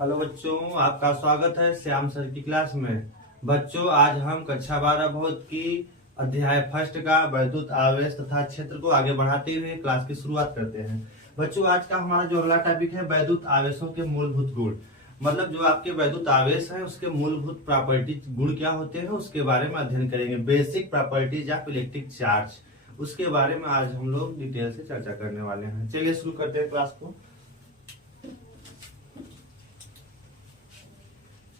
Hello बच्चों, आपका स्वागत है श्याम सर की क्लास में। बच्चों, आज हम कक्षा 12 भौत की अध्याय फर्स्ट का वैद्युत आवेश तथा क्षेत्र को आगे बढ़ाते हुए क्लास की शुरुआत करते हैं। बच्चों, आज का हमारा जो अगला टॉपिक है वैद्युत आवेशों के मूलभूत गुण, मतलब जो आपके वैद्युत आवेश है उसके मूलभूत प्रॉपर्टीज गुण क्या होते हैं उसके बारे में अध्ययन करेंगे। Basic properties of electric charge, उसके बारे में आज हम लोग डिटेल से चर्चा करने वाले हैं। चलिए शुरू करते हैं क्लास को।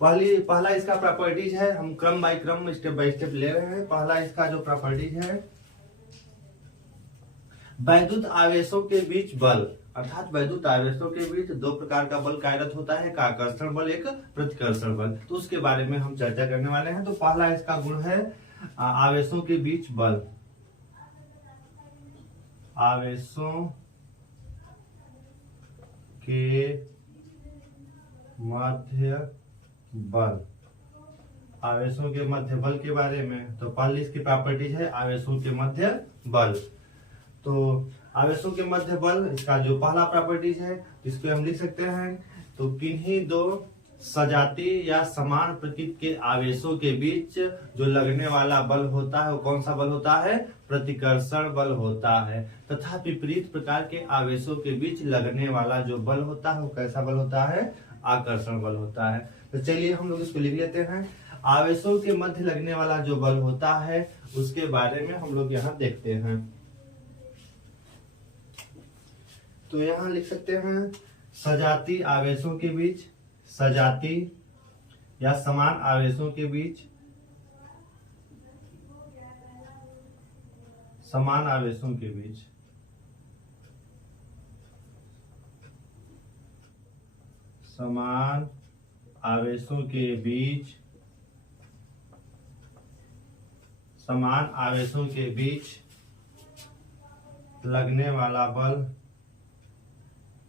पहला इसका प्रॉपर्टीज है, हम क्रम बाय क्रम स्टेप बाय स्टेप ले रहे हैं। पहला इसका जो प्रॉपर्टीज है, वैद्युत आवेशों के बीच बल, अर्थात वैद्युत आवेशों के बीच दो प्रकार का बल कार्यरत होता है, एक आकर्षण बल, एक प्रतिकर्षण बल। तो उसके बारे में हम चर्चा करने वाले हैं। तो पहला इसका गुण है आवेशों के बीच बल। आवेशों के मध्य बल, आवेशों के मध्य बल के बारे में। तो पहली इसकी प्रॉपर्टीज है आवेशों के मध्य बल। तो आवेशों के मध्य बल, इसका जो पहला प्रॉपर्टीज है इसको हम लिख सकते हैं। तो किन्हीं दो सजाती या समान प्रकृति के आवेशों के बीच जो लगने वाला बल होता है वो कौन सा बल होता है? प्रतिकर्षण बल होता है। तथा विपरीत प्रकार के आवेशों के बीच लगने वाला जो बल होता है वो कैसा बल होता है? आकर्षण बल होता है। तो चलिए हम लोग इसको लिख लेते हैं। आवेशों के मध्य लगने वाला जो बल होता है उसके बारे में हम लोग यहाँ देखते हैं। तो यहाँ लिख सकते हैं सजाती आवेशों के बीच, सजाती या समान आवेशों के बीच, समान आवेशों के बीच समान आवेशों के बीच, समान आवेशों के बीच लगने वाला बल,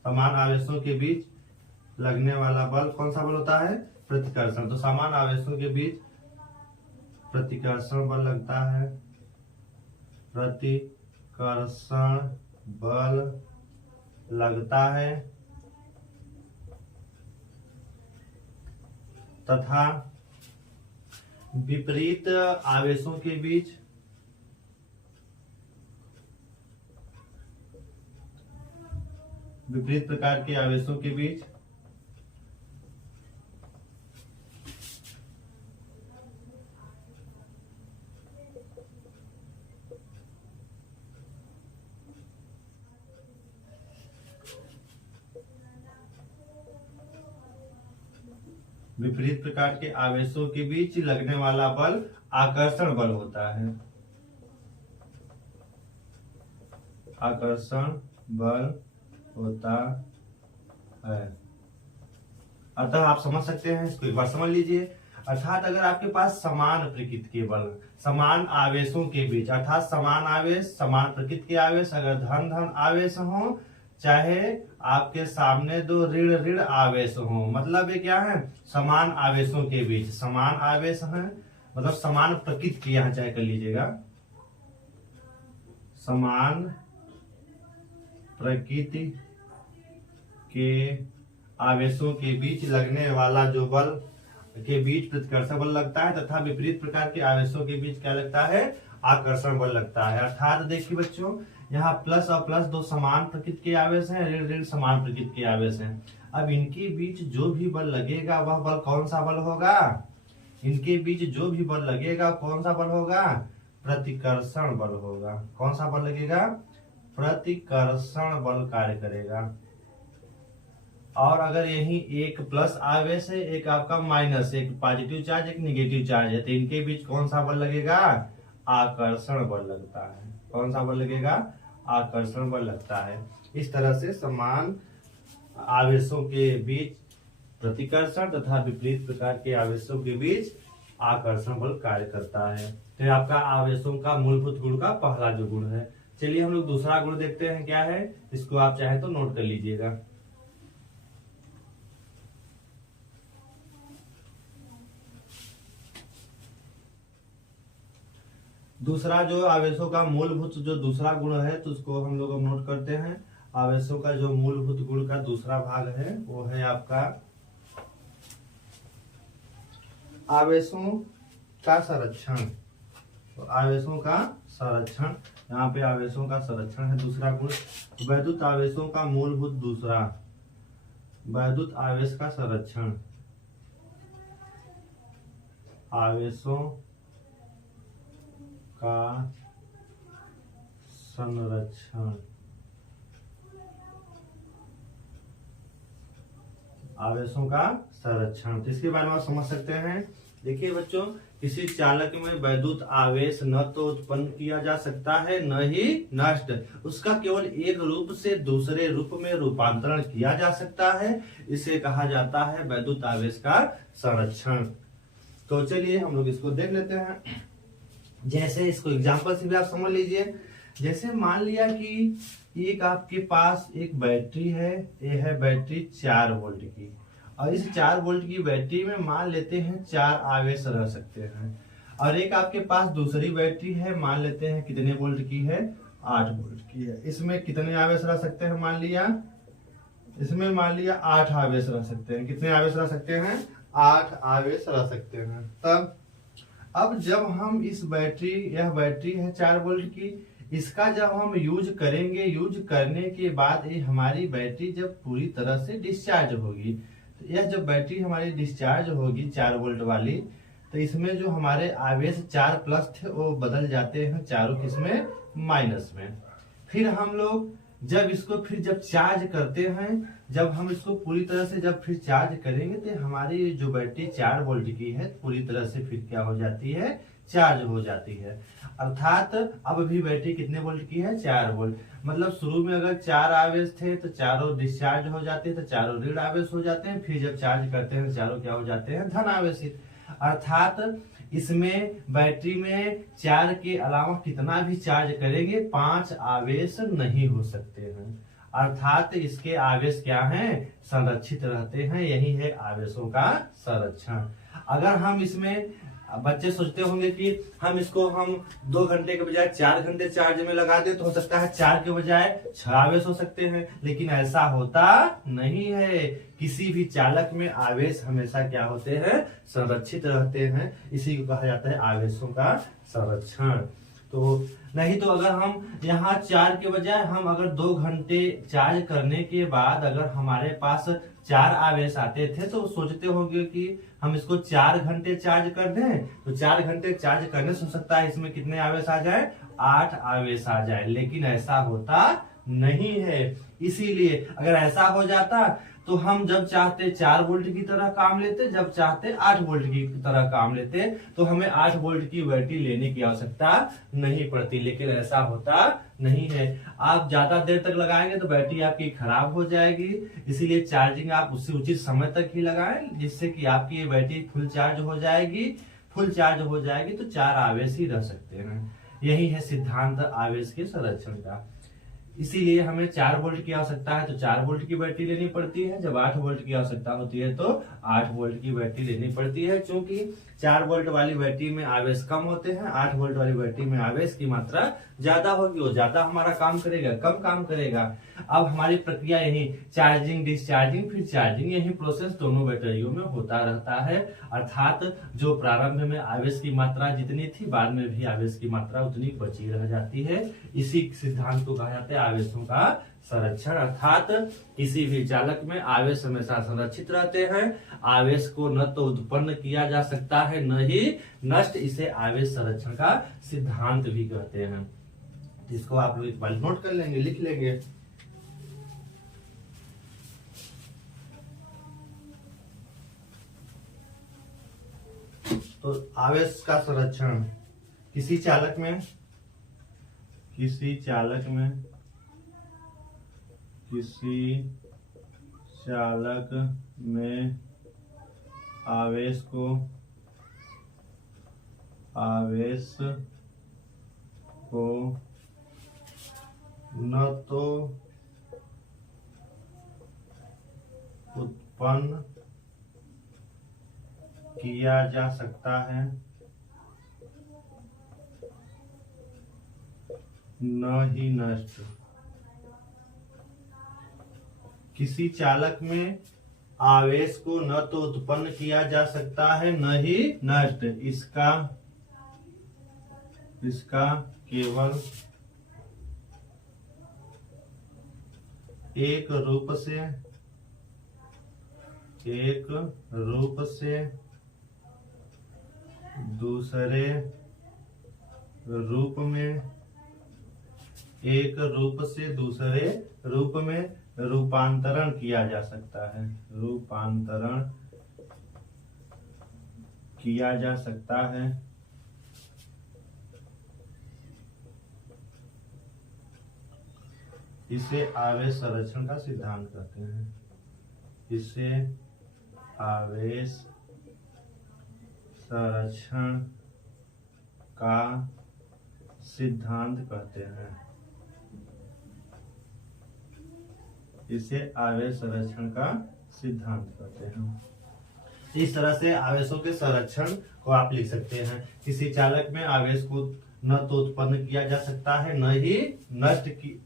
समान आवेशों के बीच लगने वाला बल कौन सा बल होता है? प्रतिकर्षण। तो समान आवेशों के बीच प्रतिकर्षण बल लगता है, प्रतिकर्षण बल लगता है। तथा विपरीत आवेशों के बीच विपरीत प्रकार के आवेशों के बीच विपरीत प्रकार के आवेशों के बीच लगने वाला बल आकर्षण बल होता है। आकर्षण बल होता है। अतः आप समझ सकते हैं, इसको एक बार समझ लीजिए। अर्थात अगर आपके पास समान प्रकृति के बल, समान आवेशों के बीच, अर्थात समान आवेश, समान प्रकृति के आवेश, अगर धन धन आवेश हो, चाहे आपके सामने दो ऋण ऋण आवेश हो, मतलब ये क्या है? समान आवेशों के बीच समान आवेश है, मतलब समान प्रकृति की, यहां चाहे कर लीजिएगा, समान प्रकृति के आवेशों के बीच लगने वाला जो बल के बीच प्रतिकर्षण बल लगता है, तथा विपरीत प्रकार के आवेशों के बीच क्या लगता है? आकर्षण बल लगता है। अर्थात देखिए बच्चों, यहाँ प्लस और प्लस दो समान प्रकृति के आवेश हैं, ऋण ऋण समान प्रकृति के आवेश हैं। अब इनके बीच जो भी बल लगेगा वह बल कौन सा बल होगा? इनके बीच जो भी बल लगेगा कौन सा बल होगा? प्रतिकर्षण बल होगा। कौन सा बल लगेगा? प्रतिकर्षण बल कार्य करेगा। और अगर यही एक प्लस आवेश है, एक आपका माइनस, एक पॉजिटिव चार्ज, एक निगेटिव चार्ज है, तो इनके बीच कौन सा बल लगेगा? आकर्षण बल लगता है। कौन सा बल लगेगा? आकर्षण बल लगता है। इस तरह से समान आवेशों के बीच प्रतिकर्षण तथा विपरीत प्रकार के आवेशों के बीच आकर्षण बल कार्य करता है। तो ये आपका आवेशों का मूलभूत गुण का पहला जो गुण है। चलिए हम लोग दूसरा गुण देखते हैं क्या है, इसको आप चाहे तो नोट कर लीजिएगा। दूसरा जो आवेशों का मूलभूत जो दूसरा गुण है, तो उसको हम लोग नोट करते हैं। आवेशों का जो मूलभूत गुण का दूसरा भाग है वो है आपका आवेशों का संरक्षण, तो आवेशों का संरक्षण, यहाँ पे आवेशों का संरक्षण है दूसरा गुण। वैद्युत आवेशों का मूलभूत दूसरा, वैद्युत आवेश का संरक्षण, आवेशों का संरक्षण, आवेशों का संरक्षण। तो इसके बारे में आप समझ सकते हैं। देखिए बच्चों, किसी चालक में वैद्युत आवेश न तो उत्पन्न किया जा सकता है न ही नष्ट, उसका केवल एक रूप से दूसरे रूप में रूपांतरण किया जा सकता है, इसे कहा जाता है वैद्युत आवेश का संरक्षण। तो चलिए हम लोग इसको देख लेते हैं। जैसे इसको एग्जांपल से भी आप समझ लीजिए। जैसे मान लिया कि एक आपके पास एक बैटरी है, ये है बैटरी 4 वोल्ट की, और इस 4 वोल्ट की बैटरी में मान लेते हैं 4 आवेश रह सकते हैं। और एक आपके पास दूसरी बैटरी है, मान लेते हैं कितने वोल्ट की है, 8 वोल्ट की है। इसमें कितने आवेश रह सकते हैं, मान लिया इसमें मान लिया 8 आवेश रह सकते हैं। कितने आवेश रह सकते हैं, 8 आवेश रह सकते हैं। तब अब जब हम इस बैटरी, यह बैटरी है 4 वोल्ट की, इसका जब हम यूज करेंगे, यूज करने के बाद ये हमारी बैटरी जब पूरी तरह से डिस्चार्ज होगी, तो यह जब बैटरी हमारी डिस्चार्ज होगी 4 वोल्ट वाली, तो इसमें जो हमारे आवेश 4 प्लस थे वो बदल जाते हैं चारों किसमें, माइनस में। फिर हम लोग जब इसको फिर जब चार्ज करते हैं, जब हम इसको पूरी तरह से जब फिर चार्ज करेंगे, तो हमारी जो बैटरी 4 वोल्ट की है पूरी तरह से फिर क्या हो जाती है, चार्ज हो जाती है। अर्थात अब भी बैटरी कितने वोल्ट की है, 4 वोल्ट। मतलब शुरू में अगर 4 आवेश थे तो चारों डिस्चार्ज हो जाते हैं, तो चारों ऋण आवेश हो जाते हैं। फिर जब चार्ज करते हैं चारों क्या हो जाते हैं, धन आवेशित। अर्थात इसमें बैटरी में 4 के अलावा कितना भी चार्ज करेंगे 5 आवेश नहीं हो सकते हैं। अर्थात इसके आवेश क्या हैं, संरक्षित रहते हैं। यही है आवेशों का संरक्षण। अगर हम इसमें, बच्चे सोचते होंगे कि हम इसको 2 घंटे के बजाय 4 घंटे चार्ज में लगा दे, तो हो सकता है 4 के बजाय 6 आवेश हो सकते हैं, लेकिन ऐसा होता नहीं है। किसी भी चालक में आवेश हमेशा क्या होते हैं, संरक्षित रहते हैं। इसी को कहा जाता है आवेशों का संरक्षण। तो नहीं तो अगर हम यहाँ 4 के बजाय हम अगर 2 घंटे चार्ज करने के बाद अगर हमारे पास 4 आवेश आते थे, तो सोचते होंगे कि हम इसको 4 घंटे चार्ज कर दें, तो 4 घंटे चार्ज करने से हो सकता है इसमें कितने आवेश आ जाए, 8 आवेश आ जाए। लेकिन ऐसा होता नहीं है। इसीलिए अगर ऐसा हो जाता तो हम जब चाहते 4 वोल्ट की तरह काम लेते, जब चाहते 8 वोल्ट की तरह काम लेते, तो हमें 8 वोल्ट की बैटरी लेने की आवश्यकता नहीं पड़ती। लेकिन ऐसा होता नहीं है। आप ज्यादा देर तक लगाएंगे तो बैटरी आपकी खराब हो जाएगी। इसीलिए चार्जिंग आप उससे उचित समय तक ही लगाएं, जिससे कि आपकी ये बैटरी फुल चार्ज हो जाएगी। फुल चार्ज हो जाएगी तो 4 आवेश ही रह सकते हैं। यही है सिद्धांत आवेश के संरक्षण का। इसीलिए हमें 4 वोल्ट की आवश्यकता है तो 4 वोल्ट की बैटरी लेनी पड़ती है। जब 8 वोल्ट की आवश्यकता होती है तो 8 वोल्ट की बैटरी लेनी पड़ती है। क्योंकि 4 वोल्ट वाली बैटरी में आवेश कम होते हैं, 8 वोल्ट वाली बैटरी में आवेश की मात्रा ज्यादा होगी, वो ज्यादा हमारा काम करेगा, कम काम करेगा। अब हमारी प्रक्रिया यही चार्जिंग डिस्चार्जिंग फिर चार्जिंग, यही प्रोसेस दोनों बैटरियों में होता रहता है। अर्थात जो प्रारंभ में आवेश की मात्रा जितनी थी, बाद में भी आवेश की मात्रा उतनी बची रह जाती है। इसी सिद्धांत को कहा जाता है आवेशों का संरक्षण। अर्थात किसी भी चालक में आवेश हमेशा संरक्षित रहते हैं। आवेश को न तो उत्पन्न किया जा सकता है न ही नष्ट। इसे आवेश संरक्षण का सिद्धांत भी कहते हैं। इसको आप लोग एक बार नोट कर लेंगे, लिख लेंगे। तो आवेश का संरक्षण किसी चालक में आवेश को न तो उत्पन्न किया जा सकता है न ही नष्ट। किसी चालक में आवेश को न तो उत्पन्न किया जा सकता है न ही नष्ट। इसका केवल एक रूप से दूसरे रूप में रूपांतरण किया जा सकता है। इसे आवेश संरक्षण का सिद्धांत कहते हैं। इसे आवेश संरक्षण का सिद्धांत कहते हैं। इसे आवेश संरक्षण का सिद्धांत कहते हैं। इस तरह से आवेशों के संरक्षण को आप लिख सकते हैं। किसी चालक में आवेश को न तो उत्पन्न किया जा सकता है न ही नष्ट की,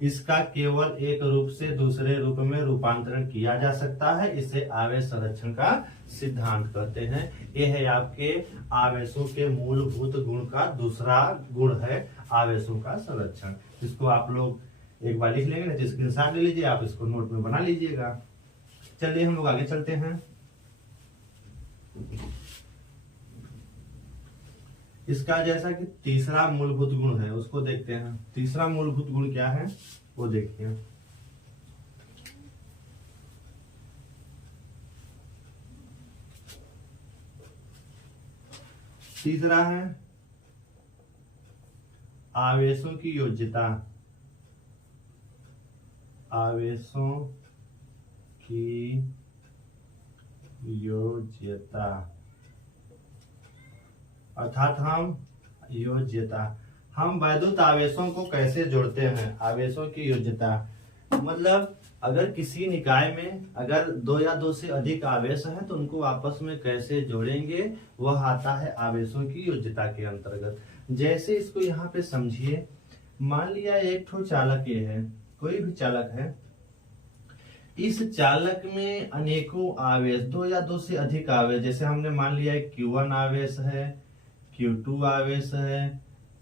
इसका केवल एक रूप से दूसरे रूप में रूपांतरण किया जा सकता है। इसे आवेश संरक्षण का सिद्धांत कहते हैं। यह है आपके आवेशों के मूलभूत गुण का दूसरा गुण है आवेशों का संरक्षण। इसको आप लोग एक बार लिख लेंगे ना, तो स्क्रीनशॉट ले लीजिए, आप इसको नोट में बना लीजिएगा। चलिए हम लोग आगे चलते हैं। इसका जैसा कि तीसरा मूलभूत गुण है उसको देखते हैं। तीसरा मूलभूत गुण क्या है वो देखिए। तीसरा है आवेशों की योज्यता। आवेशों की योज्यता अर्थात हम वैद्युत आवेशों को कैसे जोड़ते हैं। आवेशों की योज्यता मतलब अगर किसी निकाय में अगर दो या दो से अधिक आवेश हैं तो उनको आपस में कैसे जोड़ेंगे, वह आता है आवेशों की योज्यता के अंतर्गत। जैसे इसको यहाँ पे समझिए, मान लिया एक ठो चालक ये है, कोई भी चालक है, इस चालक में अनेकों आवेश, दो या दो से अधिक आवेश, जैसे हमने मान लिया Q1 आवेश है, Q2 आवेश है,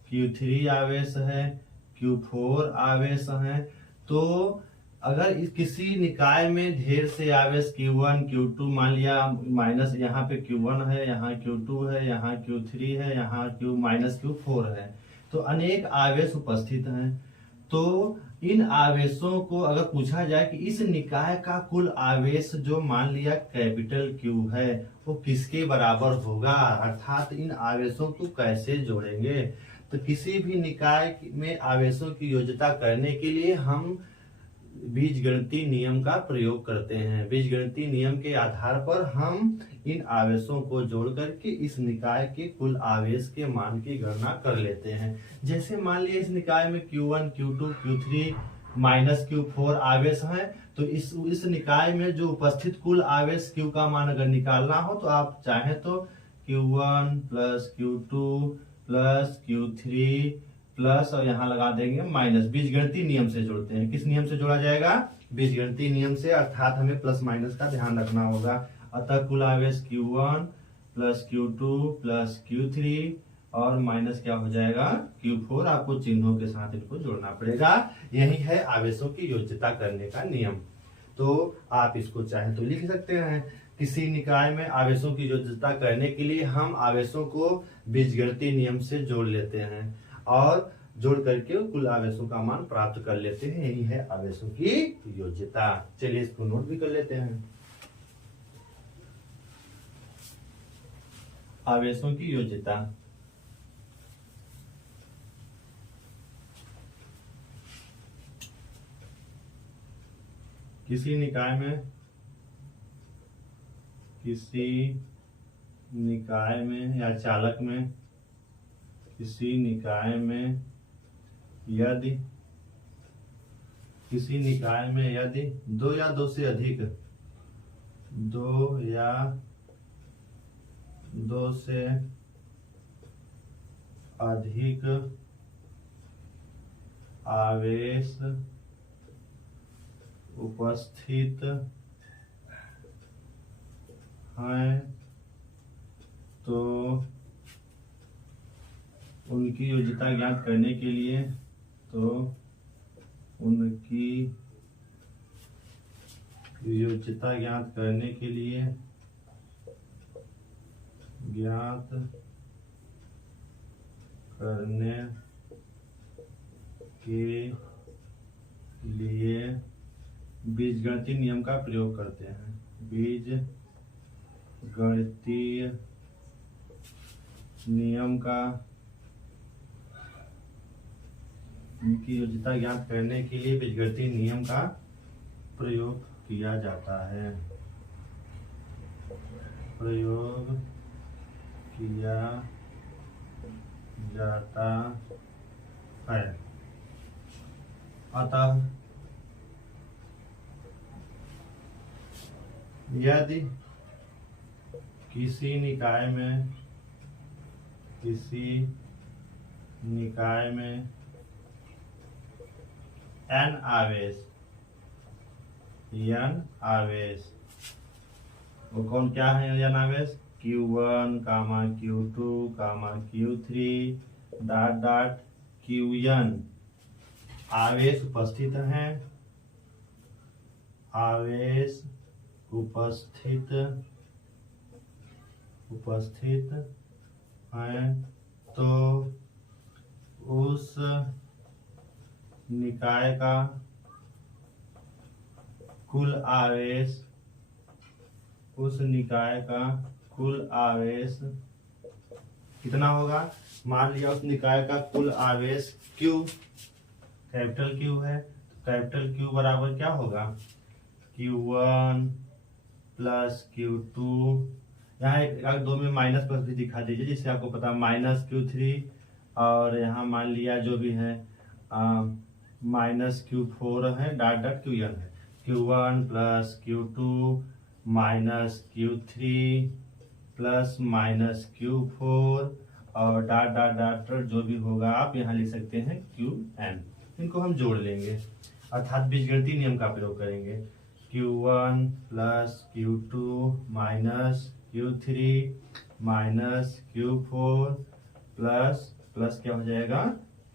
Q3 आवेश है, Q4 आवेश है। तो अगर किसी निकाय में ढेर से आवेश Q1 Q2 मान लिया, माइनस यहाँ पे Q1 है, यहाँ Q2 है, यहाँ Q3 है, यहाँ Q-Q4 है, तो अनेक आवेश उपस्थित हैं। तो इन आवेशों को अगर पूछा जाए कि इस निकाय का कुल आवेश जो मान लिया कैपिटल Q है वो किसके बराबर होगा, अर्थात इन आवेशों को कैसे जोड़ेंगे। तो किसी भी निकाय में आवेशों की योज्यता करने के लिए हम बीजगणितीय नियम का प्रयोग करते हैं। बीजगणितीय नियम के आधार पर हम इन आवेशों को जोड़ करके इस निकाय के कुल आवेश के मान की गणना कर लेते हैं। जैसे मान लिया इस निकाय में Q1 Q2 Q3 minus Q4 आवेश हैं, तो इस निकाय में जो उपस्थित कुल आवेश Q का मान अगर निकालना हो तो आप चाहें तो Q1 plus Q2 plus Q3 plus और यहाँ लगा देंगे माइनस। बीजगणितीय नियम से जोड़ते हैं। किस नियम से जोड़ा जाएगा? बीजगणितीय नियम से, अर्थात हमें प्लस माइनस का ध्यान रखना होगा। अतः कुल आवेश Q1 plus Q2 plus Q3 और माइनस क्या हो जाएगा Q4। आपको चिन्हों के साथ इनको जोड़ना पड़ेगा। यही है आवेशों की योज्यता करने का नियम। तो आप इसको चाहे तो लिख सकते हैं। किसी निकाय में आवेशों की योज्यता करने के लिए हम आवेशों को बीजगणितीय नियम से जोड़ लेते हैं और जोड़ करके कुल आवेशों का मान प्राप्त कर लेते हैं। यही है आवेशों की योज्यता। चलिए इसको नोट भी कर लेते हैं। आवेशों की योज्यता, किसी निकाय में या चालक में, किसी निकाय में यदि दो या दो से अधिक आवेश उपस्थित हैं तो उनकी योज्यता ज्ञात करने के लिए बीजगणितीय नियम का प्रयोग करते हैं। बीजगणितीय नियम का उनकी योज्यता ज्ञात करने के लिए बीजगणितीय नियम का प्रयोग किया जाता है। अतः यदि किसी निकाय में n आवेश वो कौन क्या है n आवेश Q1, Q2, Q3 Qn आवेश उपस्थित हैं तो उस निकाय का कुल आवेश कितना होगा। मान लिया उस निकाय का कुल आवेश Q कैपिटल Q है तो कैपिटल Q बराबर क्या होगा Q1 प्लस Q2, यहाँ एक दो में माइनस प्लस भी दिखा दीजिए जिससे आपको पता माइनस Q3 और यहाँ मान लिया जो भी है माइनस Q4 है Qn है Q1 plus Q2 minus Q3 plus minus Q4 और जो भी होगा आप यहाँ लिख सकते हैं Qn। इनको हम जोड़ लेंगे अर्थात बीजगणितीय नियम का प्रयोग करेंगे। Q1 plus Q2 minus Q3 minus Q4 plus क्या हो जाएगा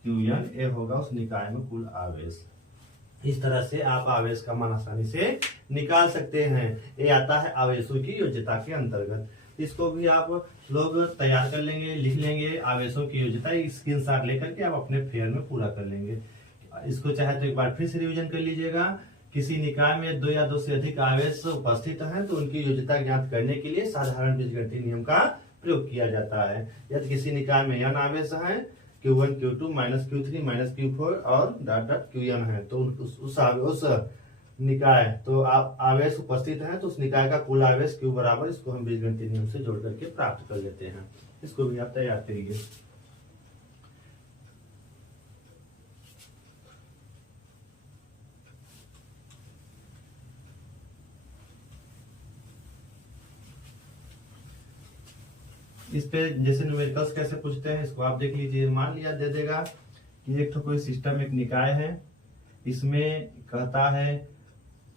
Qn। ए होगा उस निकाय में कुल आवेश। इस तरह से आप आवेश का मान आसानी से निकाल सकते हैं। ये आता है आवेशों की योज्यता के अंतर्गत। इसको भी आप लोग तैयार कर लेंगे, लिख लेंगे आवेशों की योज्यता स्क्रीनशॉट लेकर के आप अपने फेयर में पूरा कर लेंगे। इसको चाहे तो एक बार फिर से रिवीजन कर लीजिएगा। किसी निकाय में दो या दो से अधिक आवेश उपस्थित हैं तो उनकी योज्यता ज्ञात करने के लिए साधारण बीजगणितीय नियम का प्रयोग किया जाता है। यदि किसी निकाय में n आवेश है Q1 Q2 minus Q3 minus Q4 और Qn है तो उस निकाय तो आप आवेश उपस्थित है तो उस निकाय का कुल आवेश Q बराबर, इसको हम बीजगणितीय नियम से जोड़ करके प्राप्त कर लेते हैं। इसको भी आप तैयार करिए। इस पे जैसे न्यूमेरिकल्स कैसे पूछते हैं इसको आप देख लीजिए। मान लिया दे देगा कि एक तो कोई सिस्टम एक निकाय है, इसमें कहता है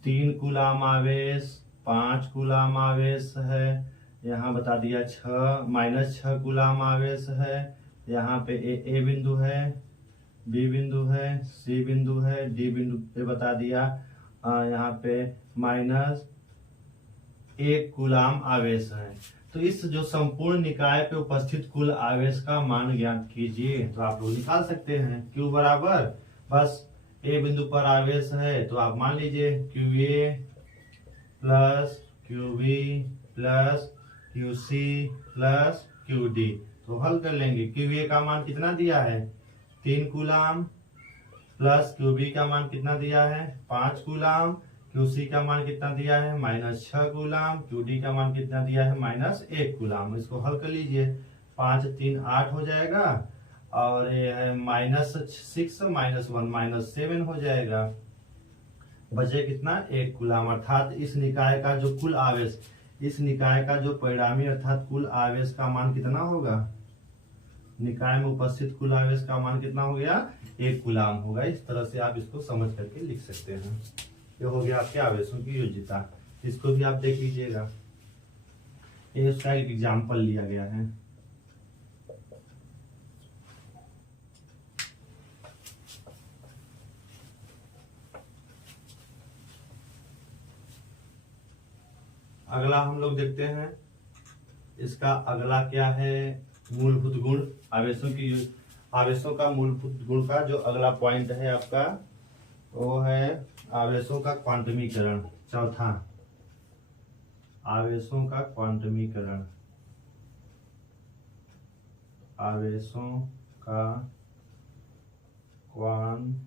3 कूलाम आवेश 5 कूलाम आवेश है, यहाँ बता दिया -6 कूलाम आवेश है, यहाँ पे ए बिंदु है, बी बिंदु है, सी बिंदु है, डी बिंदु पे बता दिया यहाँ पे -1 कूलाम आवेश है। तो इस जो संपूर्ण निकाय पे उपस्थित कुल आवेश का मान ज्ञात कीजिए। तो आप लोग निकाल सकते हैं Q बराबर, बस ए बिंदु पर आवेश है तो आप मान लीजिए QA plus QB plus QC plus QD। तो हल कर लेंगे। QA का मान कितना दिया है 3 कूलाम प्लस QB का मान कितना दिया है 5 कूलाम, QC का मान कितना दिया है -6 कूलाम, QD का मान कितना दिया है -1 कूलाम। इसको हल कर लीजिए। 5 3 8 हो जाएगा और ये है -6 -1 -7 हो जाएगा। बचे कितना 1 कूलाम। अर्थात इस निकाय का जो कुल आवेश, इस निकाय का जो परिणामी अर्थात कुल आवेश का मान कितना होगा, निकाय में उपस्थित कुल आवेश का मान कितना हो गया 1 कूलाम होगा। इस तरह से आप इसको समझ करके लिख सकते हैं। ये हो गया आपके आवेशों की योज्यता। इसको भी आप देख लीजिएगा। ये उसका एक एग्जाम्पल लिया गया है। अगला हम लोग देखते हैं, इसका अगला क्या है, मूलभूत गुण। आवेशों का मूलभूत गुण का जो अगला पॉइंट है आपका, वो है आवेशों का क्वांटमीकरण। चौथा, आवेशों का क्वांटमीकरण। आवेशों का क्वांटमीकरण।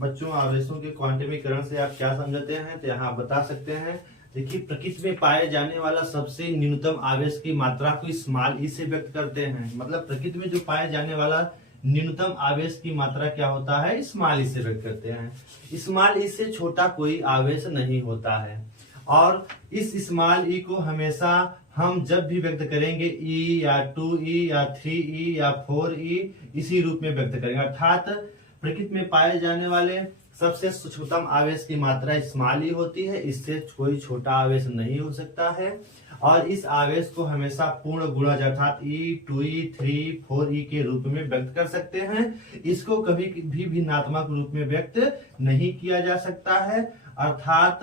बच्चों, आवेशों के क्वांटमीकरण से आप क्या समझते हैं, तो यहाँ बता सकते हैं। देखिए, प्रकृति में पाए जाने वाला सबसे न्यूनतम आवेश की मात्रा को स्मॉल ई से व्यक्त करते हैं। मतलब प्रकृति में जो पाए जाने वाला न्यूनतम आवेश की मात्रा क्या होता है, स्मॉल ई से व्यक्त करते हैं। स्मॉल ई से छोटा कोई आवेश नहीं होता है, और इस स्मॉल ई को हमेशा हम जब भी व्यक्त करेंगे ई या 2e या 3e या 4e इसी रूप में व्यक्त करेंगे। अर्थात प्रकृति में पाए जाने वाले सबसे सूक्ष्मतम आवेश की मात्रा स्मॉल ई होती है, इससे कोई छोटा आवेश नहीं हो सकता है। और इस आवेश को हमेशा पूर्ण गुणज अर्थात E, 2e, 3, 4e के रूप में व्यक्त कर सकते हैं। इसको कभी भी भिन्नात्मक रूप में व्यक्त नहीं किया जा सकता है। अर्थात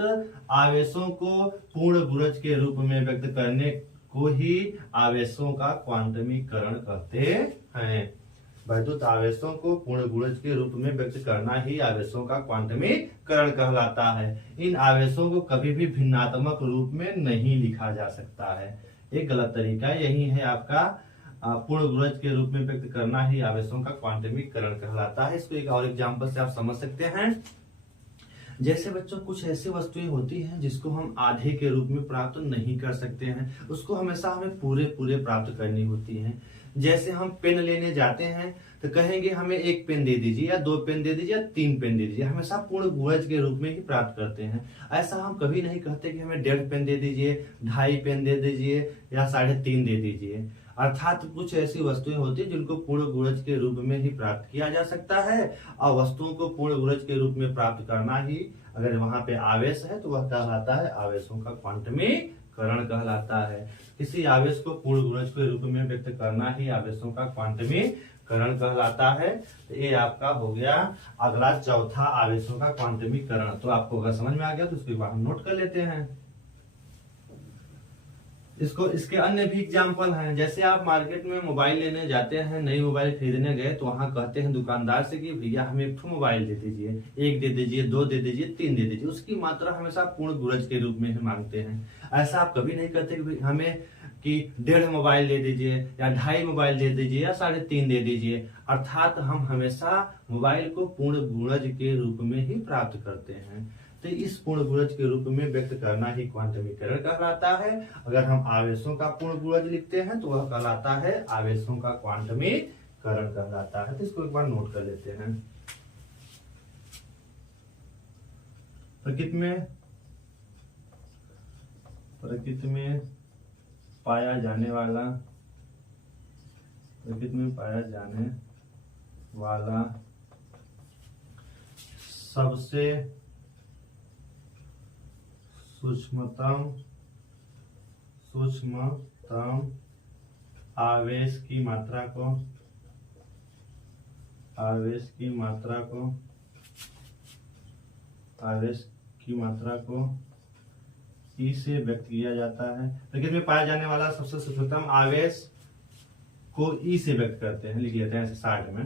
आवेशों को पूर्ण गुणज के रूप में व्यक्त करने को ही आवेशों का क्वांटमीकरण कहते हैं। वैद्युत आवेशों को पूर्ण गुणज के रूप में व्यक्त करना ही आवेशों का क्वांटमीकरण कहलाता है। इन आवेशों को कभी भी भिन्नात्मक रूप में नहीं लिखा जा सकता है। एक गलत तरीका यही है आपका, पूर्ण गुणज के रूप में व्यक्त करना ही आवेशों का क्वांटमीकरण कहलाता है। इसको एक और एग्जाम्पल से आप समझ सकते हैं। जैसे बच्चों, कुछ ऐसी वस्तुएं होती हैं जिसको हम आधे के रूप में प्राप्त नहीं कर सकते हैं, उसको हमेशा हमें पूरे पूरे प्राप्त करनी होती हैं। जैसे हम पेन लेने जाते हैं तो कहेंगे हमें 1 पेन दे दीजिए या 2 पेन दे दीजिए या 3 पेन दे दीजिए, हमेशा पूर्ण गुणज के रूप में ही प्राप्त करते हैं। ऐसा हम कभी नहीं कहते कि हमें 1.5 पेन दे दीजिए, 2.5 पेन दे दीजिए या 3.5 दे दीजिए। अर्थात कुछ ऐसी वस्तुएं होती हैं जिनको पूर्ण गुणज के रूप में ही प्राप्त किया जा सकता है, और वस्तुओं को पूर्ण गुणज के रूप में प्राप्त करना ही अगर वहां पे आवेश है तो वह कहलाता है आवेशों का क्वांटमीकरण कहलाता है। किसी आवेश को पूर्ण गुणज के रूप में व्यक्त करना ही आवेशों का क्वांटमीकरण कहलाता है। तो ये आपका हो गया अगला चौथा, आवेशों का क्वांटमीकरण। तो आपको अगर समझ में आ गया तो उसको हम नोट कर लेते हैं। इसके अन्य भी एग्जाम्पल हैं। जैसे आप मार्केट में मोबाइल लेने जाते हैं, नई मोबाइल खरीदने गए तो वहां कहते हैं दुकानदार से कि भैया हमें 1 मोबाइल दे दीजिए, 1 दे दीजिए, 2 दे दीजिए, 3 दे दीजिए। उसकी मात्रा हमेशा पूर्ण गुणज के रूप में ही मांगते हैं। ऐसा आप कभी नहीं कहते कि हमें कि 1.5 मोबाइल दे दीजिए या 2.5 मोबाइल दे दीजिए या 3.5 दे दीजिए। अर्थात हम हमेशा मोबाइल को पूर्ण गुणज के रूप में ही प्राप्त करते हैं। तो इस पूर्ण गुणज के रूप में व्यक्त करना ही क्वांटमीकरण कहलाता है। अगर हम आवेशों का पूर्ण गुणज लिखते हैं तो वह कहलाता है आवेशों का क्वांटमीकरण कहलाता है। तो इसको एक बार नोट कर लेते हैं। प्रकृति में पाया जाने वाला सबसे सूक्ष्मतम आवेश की मात्रा को ई से व्यक्त किया जाता है। प्रकृति में पाया जाने वाला सबसे सूक्ष्मतम आवेश को ई से व्यक्त करते हैं, लिख लेते हैं ऐसे शार्ट में।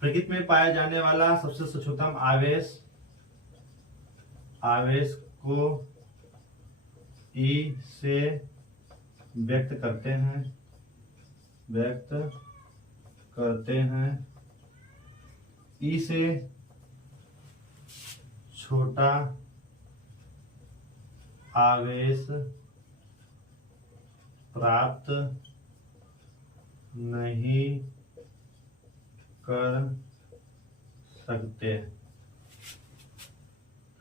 प्रकृति में पाया जाने वाला सबसे सूक्ष्मतम आवेश को ई से व्यक्त करते हैं। ई से छोटा आवेश प्राप्त नहीं कर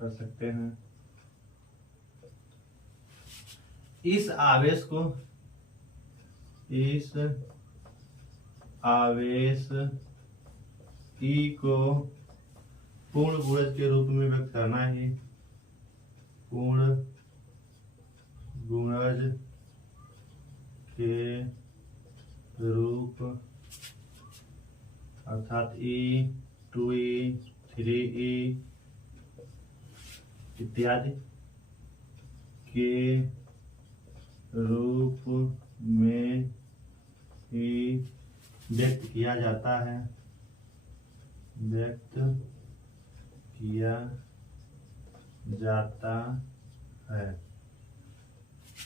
सकते हैं। इस आवेश ई को पूर्ण गुणज के रूप में व्यक्त करना ही पूर्ण गुणज के रूप अर्थात E 2E 3E इत्यादि के रूप में ही व्यक्त किया जाता है, व्यक्त किया जाता है।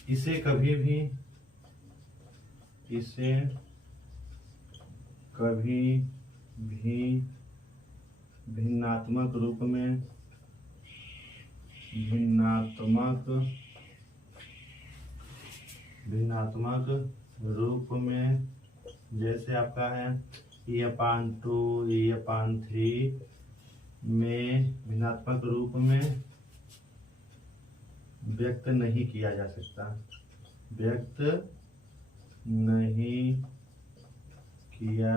इसे कभी भी भिन्नात्मक रूप में जैसे आपका है E/2 E/3 में भिन्नात्मक रूप में व्यक्त नहीं किया जा सकता, व्यक्त नहीं किया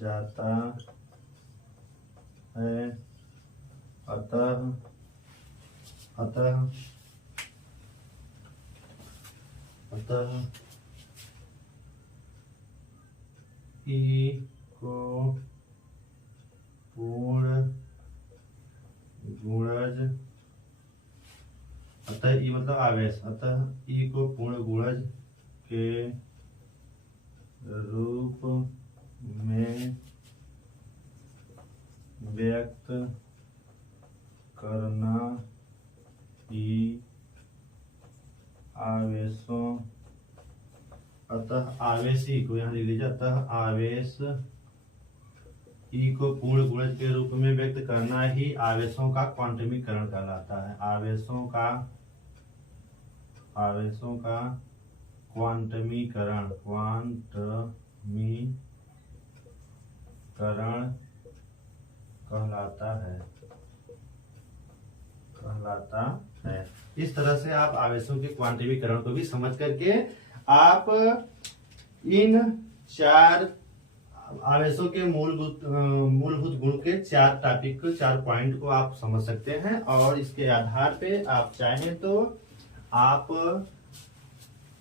जाता है। अतः E को पूर्ण गुणज, अतः E मतलब आवेश, अतः E को पूर्ण गुणज के रूप में व्यक्त करना ही आवेशों, अतः आवेश E को यहाँ लिख लीजिए, अतः आवेश E को पूर्ण गुणज के रूप में व्यक्त करना ही आवेशों का क्वांटमीकरण कहलाता है। आवेशों का क्वांटमीकरण कहलाता है। इस तरह से आप आवेशों के क्वांटमीकरण को भी समझ करके आप इन 4 आवेशों के मूलभूत गुण के 4 पॉइंट को आप समझ सकते हैं, और इसके आधार पे आप चाहें तो आप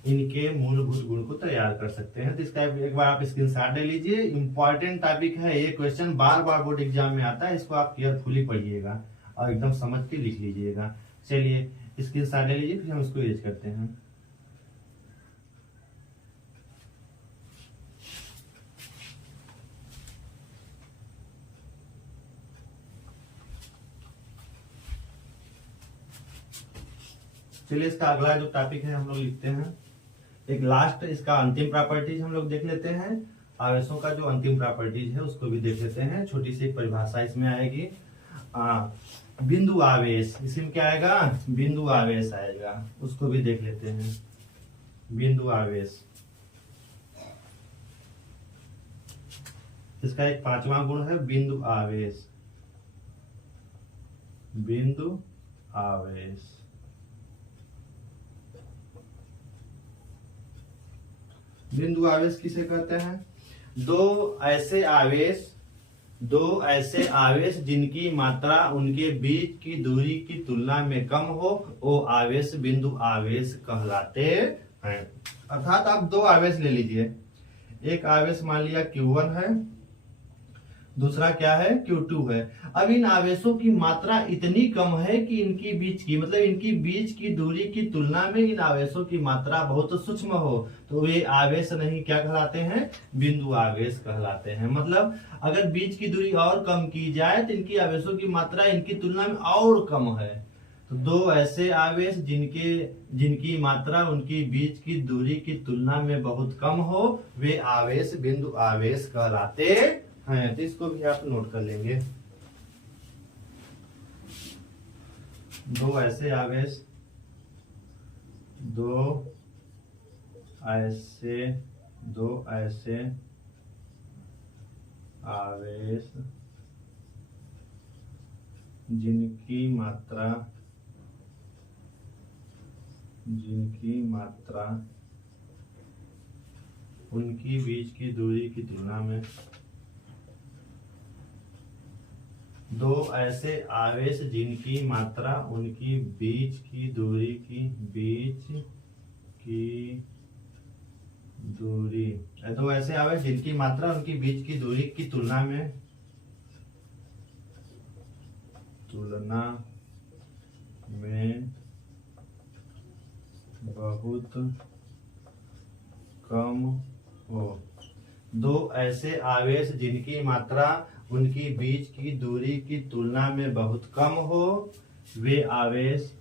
इनके मूलभूत गुण को तैयार कर सकते हैं। तो इसका एक बार आप स्क्रीनशॉट ले लीजिए। इंपॉर्टेंट टॉपिक है, ये क्वेश्चन बार बार बोर्ड एग्जाम में आता है, इसको आप केयरफुली पढ़िएगा और एकदम समझ के लिख लीजिएगा। चलिए स्क्रीनशॉट ले लीजिए, फिर हम इसको यूज करते हैं। चलिए इसका अगला जो टॉपिक है हम लोग लिखते हैं। एक लास्ट इसका अंतिम प्रॉपर्टीज हम लोग देख लेते हैं। आवेशों का जो अंतिम प्रॉपर्टीज है उसको भी देख लेते हैं। छोटी सी एक परिभाषा इसमें आएगी। बिंदु आवेश, इसमें क्या आएगा? बिंदु आवेश आएगा, उसको भी देख लेते हैं। बिंदु आवेश, इसका एक 5वां गुण है बिंदु आवेश। बिंदु आवेश, बिंदु आवेश किसे कहते हैं? दो ऐसे आवेश जिनकी मात्रा उनके बीच की दूरी की तुलना में कम हो, वो आवेश बिंदु आवेश कहलाते हैं। अर्थात आप 2 आवेश ले लीजिए। एक आवेश मान लिया Q1 है, दूसरा क्या है? Q2 है। अब इन आवेशों की मात्रा इतनी कम है कि इनकी बीच की दूरी की तुलना में इन आवेशों की मात्रा बहुत सूक्ष्म हो, तो वे आवेश नहीं क्या कहलाते हैं? बिंदु आवेश कहलाते हैं। मतलब अगर बीच की दूरी और कम की जाए तो इनकी आवेशों की मात्रा इनकी तुलना में और कम है। तो 2 ऐसे आवेश जिनकी मात्रा उनकी बीच की दूरी की तुलना में बहुत कम हो, वे आवेश बिंदु आवेश कहलाते हैं। तो इसको भी आप नोट कर लेंगे। 2 ऐसे आवेश जिनकी मात्रा उनकी बीच की दूरी की तुलना में दो ऐसे आवेश जिनकी मात्रा उनकी बीच की दूरी दो ऐसे आवेश जिनकी मात्रा उनकी बीच की दूरी की तुलना में बहुत कम हो। दो ऐसे आवेश जिनकी मात्रा उनकी बीच की दूरी की तुलना में बहुत कम हो, वे आवेश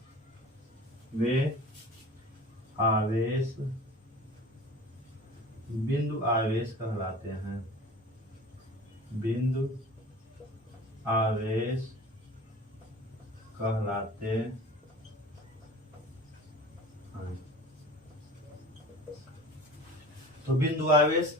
बिंदु आवेश कहलाते हैं। बिंदु आवेश कहलाते हैं। तो बिंदु आवेश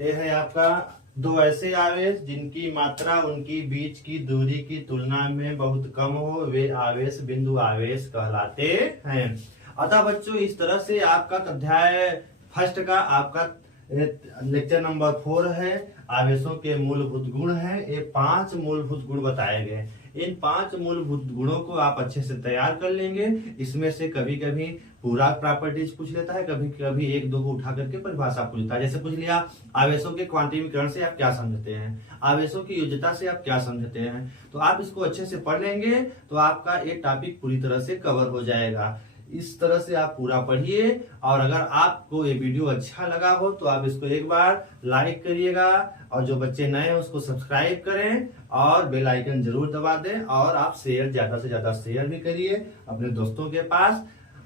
ये है आपका दो ऐसे आवेश जिनकी मात्रा उनकी बीच की दूरी की तुलना में बहुत कम हो, वे आवेश बिंदु आवेश कहलाते हैं। अतः बच्चों इस तरह से आपका अध्याय फर्स्ट का आपका लेक्चर नंबर 4 है, आवेशों के मूलभूत गुण हैं। ये 5 मूलभूत गुण बताए गए। इन 5 मूलभूत गुणों को आप अच्छे से तैयार कर लेंगे। इसमें से कभी कभी पूरा प्रॉपर्टीज पूछ लेता है, कभी कभी एक दो को उठा करके परिभाषा पूछता है। जैसे पूछ लिया आवेशों के क्वांटिमीकरण से आप क्या समझते हैं, आवेशों की योज्यता से आप क्या समझते हैं। तो आप इसको अच्छे से पढ़ लेंगे तो आपका ये टॉपिक पूरी तरह से कवर हो जाएगा। इस तरह से आप पूरा पढ़िए, और अगर आपको ये वीडियो अच्छा लगा हो तो आप इसको एक बार लाइक करिएगा, और जो बच्चे नए हैं उसको सब्सक्राइब करें और बेल आइकन जरूर दबा दें, और आप शेयर ज्यादा से ज्यादा शेयर भी करिए अपने दोस्तों के पास,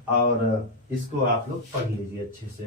और इसको आप लोग पढ़ लीजिए अच्छे से।